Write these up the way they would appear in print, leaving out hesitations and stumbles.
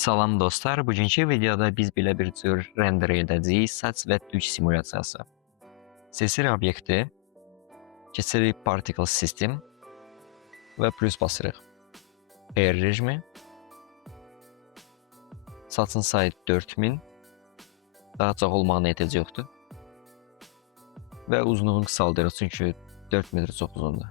Salam dostlar, bugünkü videoda biz belə bir cür render edəcəyik saç və tük simulyasiyası. Seçirik obyekti, keçirik Particle System və plus basırıq. Air rejimi, saçın sayı 4000, daha çox olmağına ehtiyac yoxdur. Və uzunluğunu qısaldırıq çünki 4 metr çox uzundur.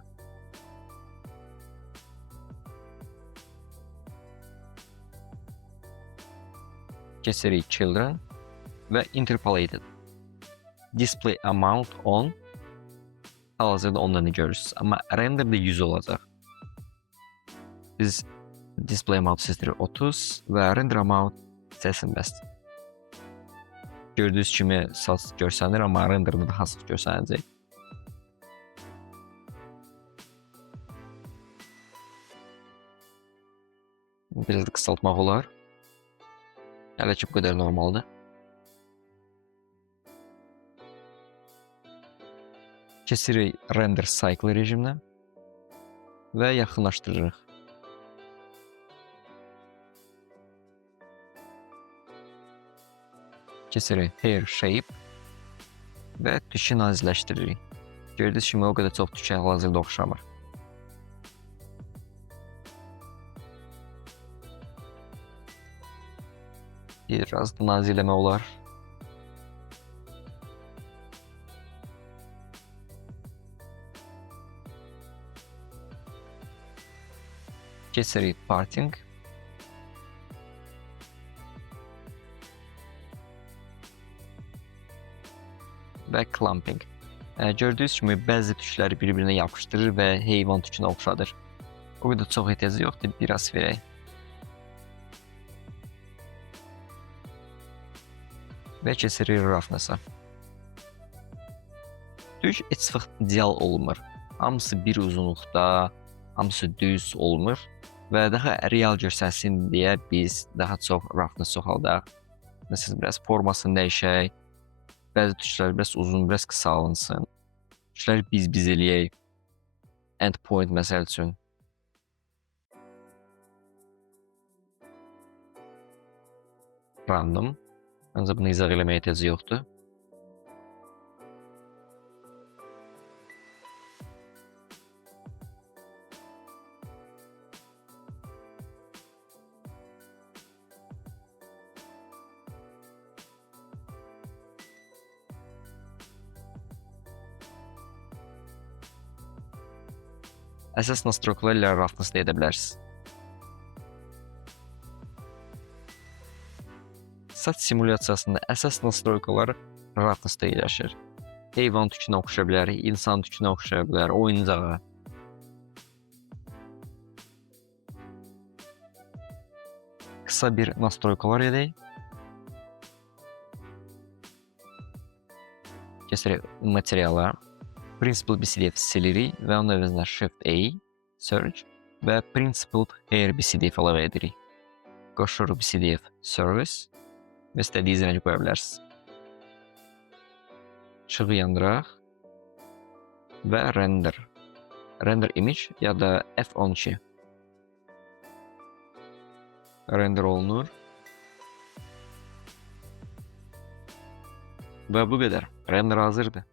Keçirik Children və Interpolated. Display Amount 10. Hal-hazırda ondan görürsünüz. Amma renderdə 100 olacaq. Biz Display Amount seçirik 30 və Render Amount 80 bəsdir. Gördüyünüz kimi saç görsənir, amma renderdə daha sıx görsənəcək. Biraz da qısaltmaq olar. Hələ ki bu qədər normaldır. Keçirik Render Cycle rejiminə və yaxınlaşdırırıq. Keçirik Hair Shape və tükü nazikləşdiririk. Gördüyünüz kimi o qədər çox tükə hal-hazırda oxşamır. Biraz da nazikləmə olar. Keçirik Parting. Və Clumping. Gördüyünüz kimi bəzi tükləri bir-birinə yapışdırır və heyvan tükünə oxşadır. O qədər çox ehtiyac yoxdur, biraz verək. Və keçirik Roughness-a. Tük heç vaxt ideal olmur. Hamısı bir uzunluqda, hamısı düz olmur və daha real görsənsin deyə biz daha çox roughness çoxaldaq. Məsələn, biraz formasını dəyişək. Bəzi tüklər biraz uzun, biraz qısa alınsın. Tükləri biz eləyək. Endpoint məsəl üçün. Random. Ancaq bunu izah eləməyə ehtiyac yoxdur. Əsas nastroykalar ilə roughness da edə bilərsiniz. Saç simulyasiyasında əsas nastroykalar roughness-da yerləşir. Heyvan tükünə oxşaya bilər, insan tükünə oxşaya bilər, oyuncağa. Qısa bir nastroykalar edək. Keçirik materiala. Principled BCDF silirik və onun əvəzinə Shift-A, Search və Principled Hair BCDF əlavə edirik. Qoşuruq BCDF Service və istədiyiniz rəngi qoya bilərsiniz. Işığı yandıraq və Render. Render Image ya da F12. Render olunur. Və bu qədər. Render hazırdır.